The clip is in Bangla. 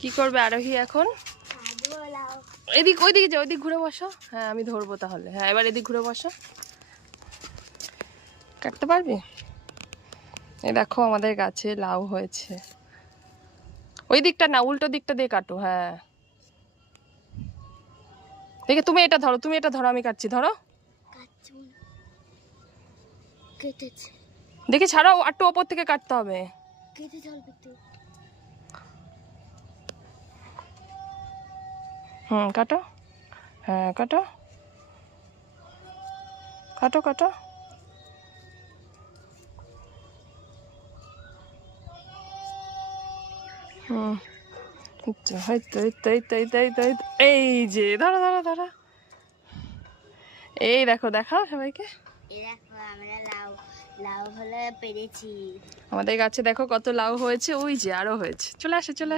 কি করবে আরোহী এখন? এদিক ওইদিকে যাও, ওইদিক ঘুরে বসো। হ্যাঁ আমি ধরবো তাহলে। হ্যাঁ এবার এদিক ঘুরে বসো। কাটতে পারবি? এই দেখো আমাদের গাছে লাউ হয়েছে। ওই দিকটা না, উল্টো দিকটা দিয়ে কাটো। হ্যাঁ দেখে তুমি এটা ধরো, তুমি এটা ধরো, আমি কাটছি, ধরো। দেখি ছাড়াও, একটু ওপর থেকে কাটতে হবে। কাটো। হ্যাঁ কাটো কাটো কাটো। এই যে ধরো ধরো ধরো। এই দেখো, দেখাও সবাইকে। আমাদের গাছে দেখো কত লাউ হয়েছে। ওই যে আরো হয়েছে, চলে আসে চলে আসে।